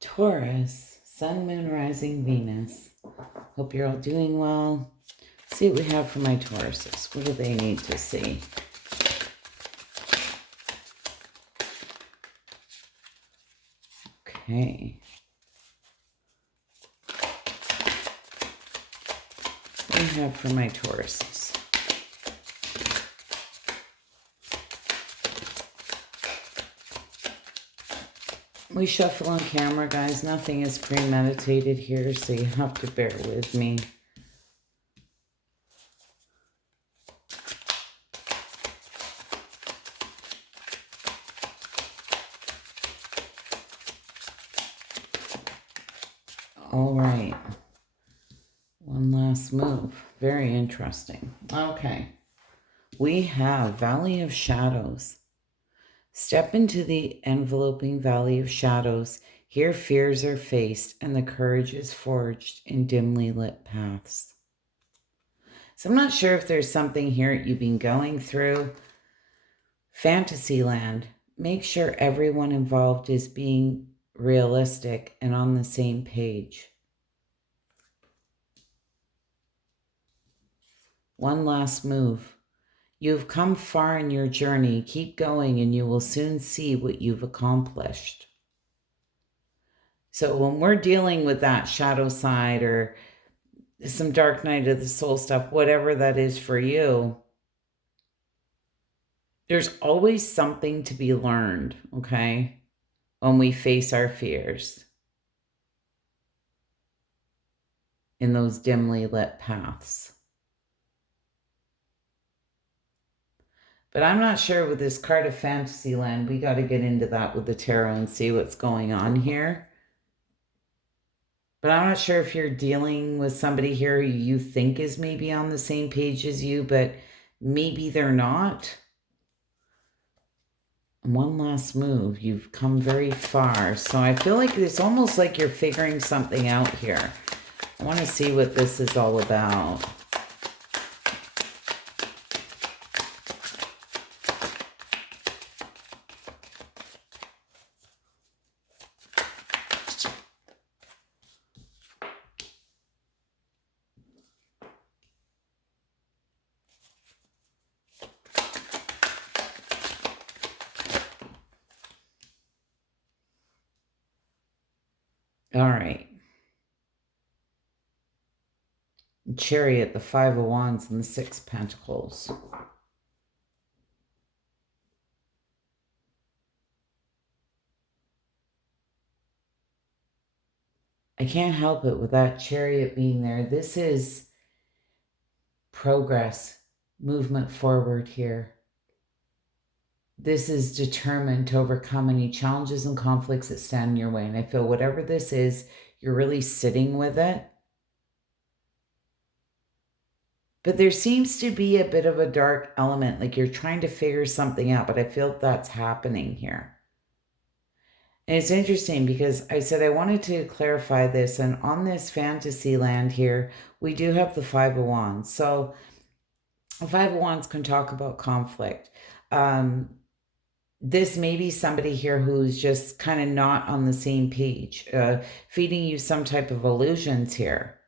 Taurus, Sun, Moon, Rising, Venus. Hope you're all doing well. See what we have for my Tauruses. What do they need to see? Okay. What do we have for my Tauruses? We shuffle on camera, guys. Nothing is premeditated here, so you have to bear with me. All right. One last move. Very interesting. Okay. We have Valley of Shadows. Step into the enveloping valley of shadows. Here fears are faced and the courage is forged in dimly lit paths. So I'm not sure if there's something here you've been going through. Fantasyland. Make sure everyone involved is being realistic and on the same page. One last move. You've come far in your journey. Keep going and you will soon see what you've accomplished. So when we're dealing with that shadow side or some dark night of the soul stuff, whatever that is for you, there's always something to be learned, okay? When we face our fears in those dimly lit paths. But I'm not sure with this card of Fantasyland, we got to get into that with the tarot and see what's going on here. But I'm not sure if you're dealing with somebody here you think is maybe on the same page as you, but maybe they're not. One last move. You've come very far. So I feel like it's almost like you're figuring something out here. I want to see what this is all about. All right. Chariot, the Five of Wands, and the Six of Pentacles. I can't help it with that Chariot being there. This is progress, movement forward here. This is determined to overcome any challenges and conflicts that stand in your way. And I feel whatever this is, you're really sitting with it. But there seems to be a bit of a dark element, like you're trying to figure something out, but I feel that's happening here. And it's interesting because I said I wanted to clarify this, and on this fantasy land here, we do have the Five of Wands. So the Five of Wands can talk about conflict. This may be somebody here who's just kind of not on the same page, feeding you some type of illusions here.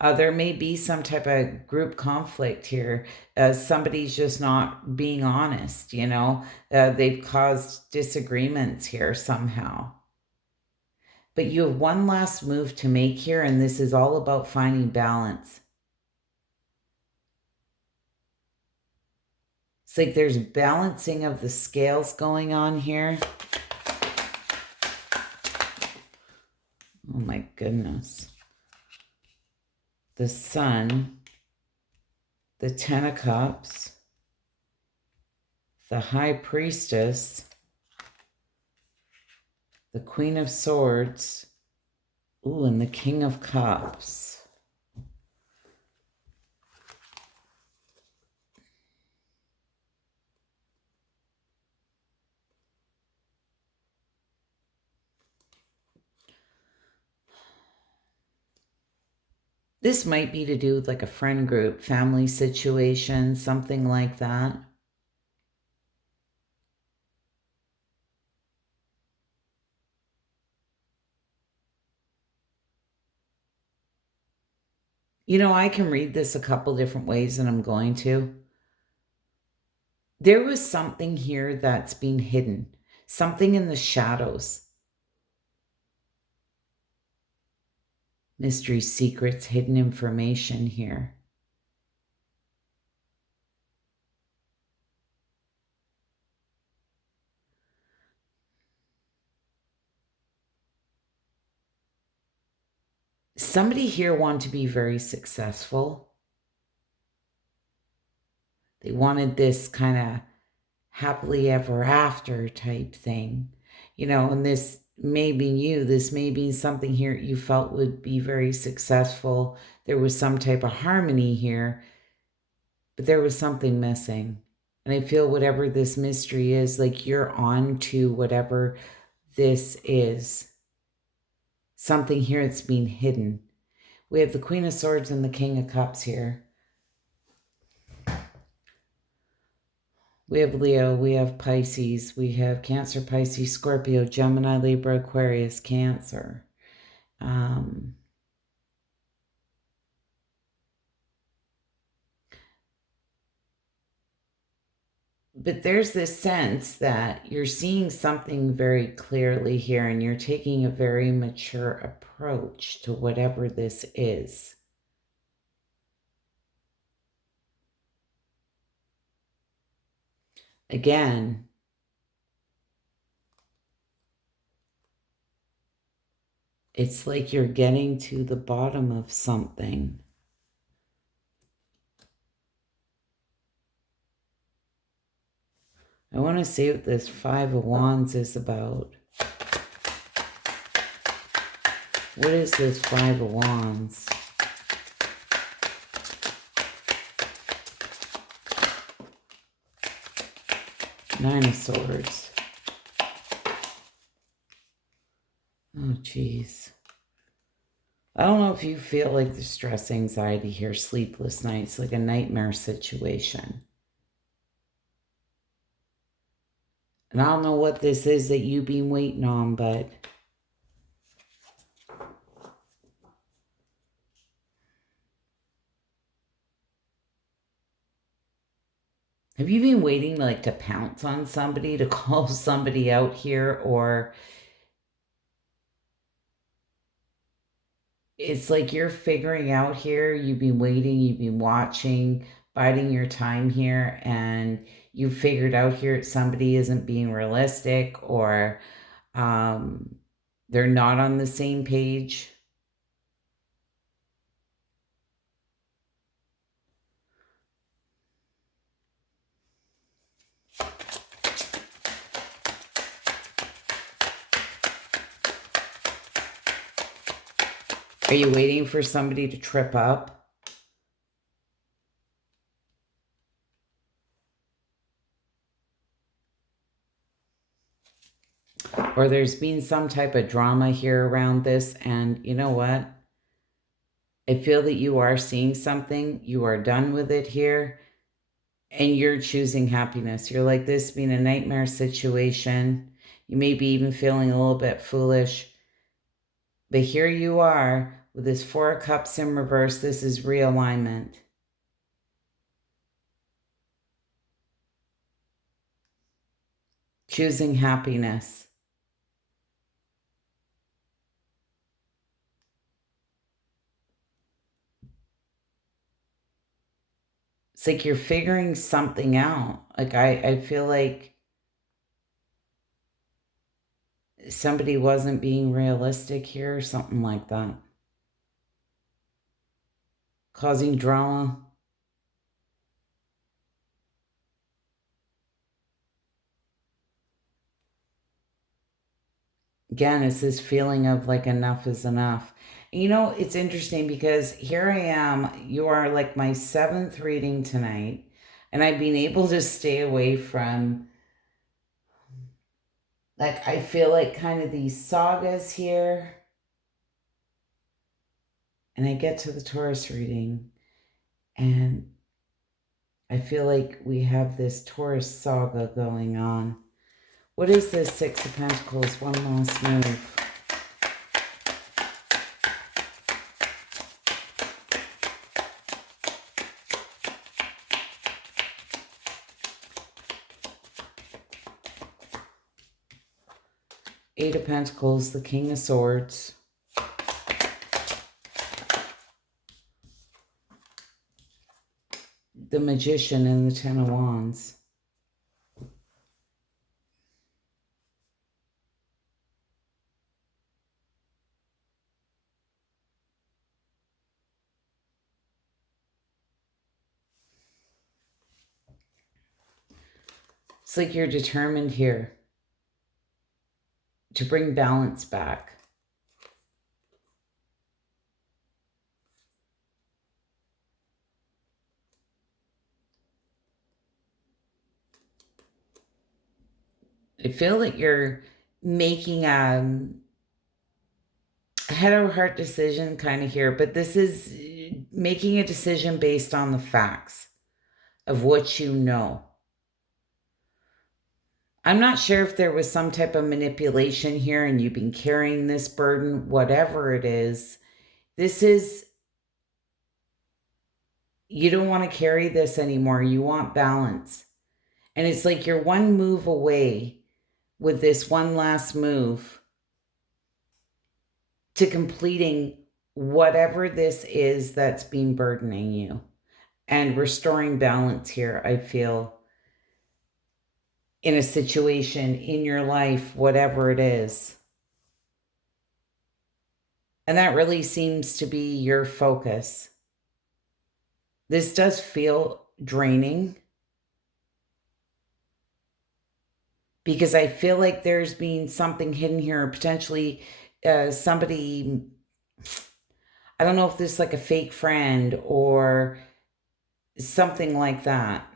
There may be some type of group conflict here. Somebody's just not being honest, you know. They've caused disagreements here somehow. But you have one last move to make here, and this is all about finding balance. It's like there's balancing of the scales going on here. Oh my goodness. The Sun, the Ten of Cups, the High Priestess, the Queen of Swords, ooh, and the King of Cups. This might be to do with like a friend group, family situation, something like that. You know, I can read this a couple different ways, and I'm going to. There was something here that's been hidden, something in the shadows. Mystery, secrets, hidden information here. Somebody here wanted to be very successful. They wanted this kind of happily ever after type thing, you know, and this may be you. This may be something here you felt would be very successful. There was some type of harmony here, but there was something missing. And I feel whatever this mystery is, like you're on to whatever this is. Something here that's being hidden. We have the Queen of Swords and the King of Cups here. We have Leo, we have Pisces, we have Cancer, Pisces, Scorpio, Gemini, Libra, Aquarius, Cancer. But there's this sense that you're seeing something very clearly here, and you're taking a very mature approach to whatever this is. Again, it's like you're getting to the bottom of something. I want to see what this Five of Wands is about. What is this Five of Wands? Nine of Swords. Oh, geez. I don't know if you feel like the stress, anxiety here, sleepless nights, like a nightmare situation. And I don't know what this is that you've been waiting on, but have you been waiting like to pounce on somebody, to call somebody out here? Or it's like you're figuring out here, you've been waiting, you've been watching, biding your time here, and you figured out here somebody isn't being realistic, or they're not on the same page. Are you waiting for somebody to trip up? Or there's been some type of drama here around this, and you know what? I feel that you are seeing something, you are done with it here, and you're choosing happiness. You're like, this being a nightmare situation. You may be even feeling a little bit foolish, but here you are with this Four of Cups in reverse. This is realignment. Choosing happiness. It's like you're figuring something out. Like I feel like somebody wasn't being realistic here, or something like that. Causing drama. Again, it's this feeling of like enough is enough. You know, it's interesting because here I am, you are like my 7th reading tonight, and I've been able to stay away from, like, I feel like kind of these sagas here. And I get to the Taurus reading, and I feel like we have this Taurus saga going on. What is this Six of Pentacles? One last move. Eight of Pentacles, the King of Swords. The Magician and the Ten of Wands. It's like you're determined here to bring balance back. I feel that you're making a head or heart decision kind of here, but this is making a decision based on the facts of what you know. I'm not sure if there was some type of manipulation here and you've been carrying this burden, whatever it is. This is, you don't want to carry this anymore. You want balance. And it's like you're one move away with this one last move to completing whatever this is that's been burdening you and restoring balance here, I feel, in a situation in your life, whatever it is. And that really seems to be your focus. This does feel draining because I feel like there's been something hidden here, potentially somebody, I don't know if this is like a fake friend or something like that.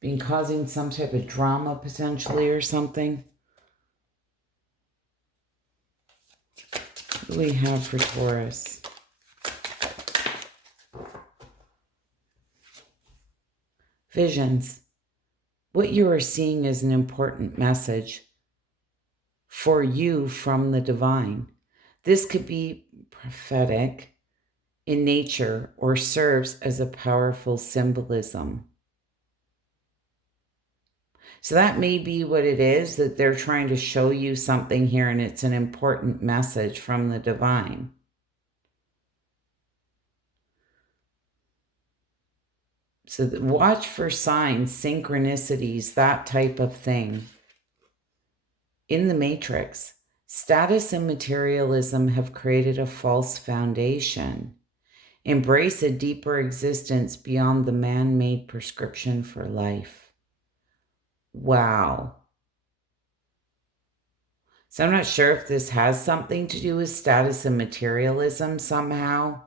Been causing some type of drama potentially or something. What do we have for Taurus? Visions. What you are seeing is an important message for you from the divine. This could be prophetic in nature or serves as a powerful symbolism. So that may be what it is, that they're trying to show you something here, and it's an important message from the divine. So watch for signs, synchronicities, that type of thing. In the Matrix, status and materialism have created a false foundation. Embrace a deeper existence beyond the man-made prescription for life. Wow. So I'm not sure if this has something to do with status and materialism somehow,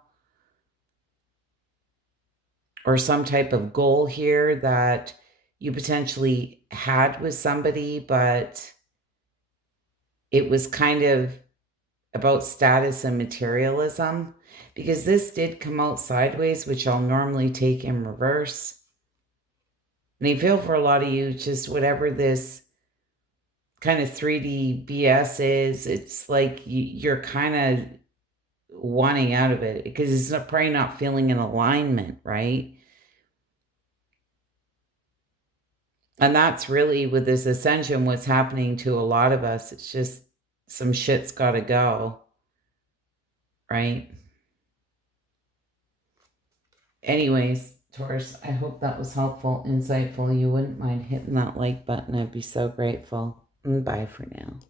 or some type of goal here that you potentially had with somebody, but it was kind of about status and materialism, because this did come out sideways, which I'll normally take in reverse. And I feel for a lot of you, just whatever this kind of 3D BS is, it's like you're kind of wanting out of it because it's probably not feeling in alignment, right? And that's really with this ascension, what's happening to a lot of us. It's just some shit's got to go, right? Anyways, Taurus, I hope that was helpful, insightful. You wouldn't mind hitting that like button. I'd be so grateful. Bye for now.